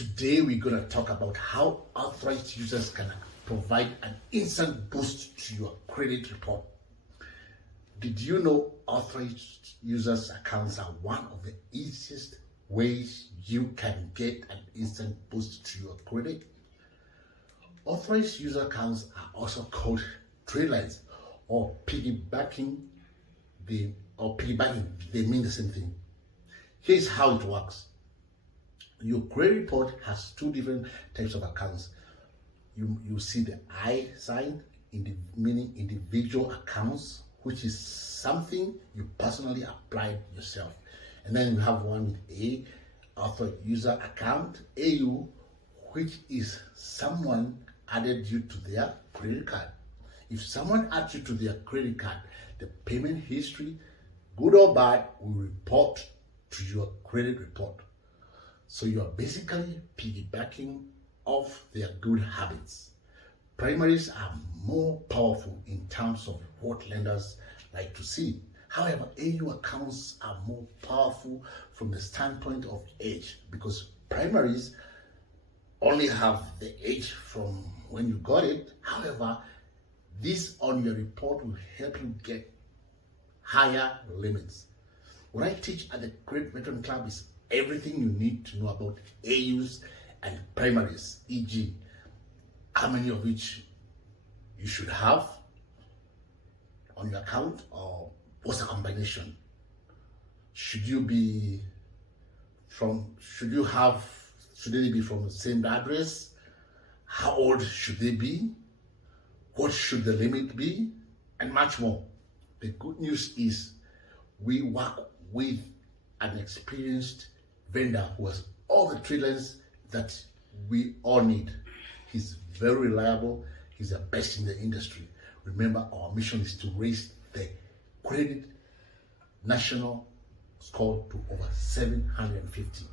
Today we're going to talk about how authorized users can provide an instant boost to your credit report. Did you know authorized users accounts are one of the easiest ways you can get an instant boost to your credit? Authorized user accounts are also called trade lines or piggybacking. They mean the same thing. Here's how it works. Your credit report has two different types of accounts. You see the I sign, meaning individual accounts, which is something you personally applied yourself. And then you have one with A, author user account, AU, which is someone added you to their credit card. If someone adds you to their credit card, the payment history, good or bad, will report to your credit report. So you are basically piggybacking off their good habits. Primaries are more powerful in terms of what lenders like to see. However, AU accounts are more powerful from the standpoint of age, because primaries only have the age from when you got it. However, this on your report will help you get higher limits. What I teach at the Credit Veteran Club is everything you need to know about AUs and primaries, e.g., how many of each you should have on your account, or what's the combination? Should they be from the same address? How old should they be? What should the limit be? And much more. The good news is we work with an experienced vendor who has all the trade lines that we all need. He's very reliable. He's the best in the industry. Remember, our mission is to raise the credit national score to over 750.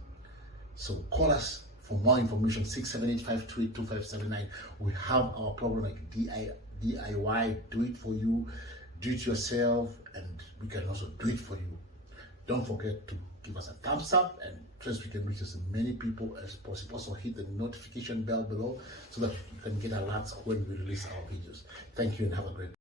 So call us for more information, 678-528-2579. We have our program like DIY, do it for you, do it yourself, and we can also do it for you. Don't forget to give us a thumbs up, and trust we can reach as many people as possible. Also hit the notification bell below so that you can get alerts when we release our videos. Thank you and have a great day.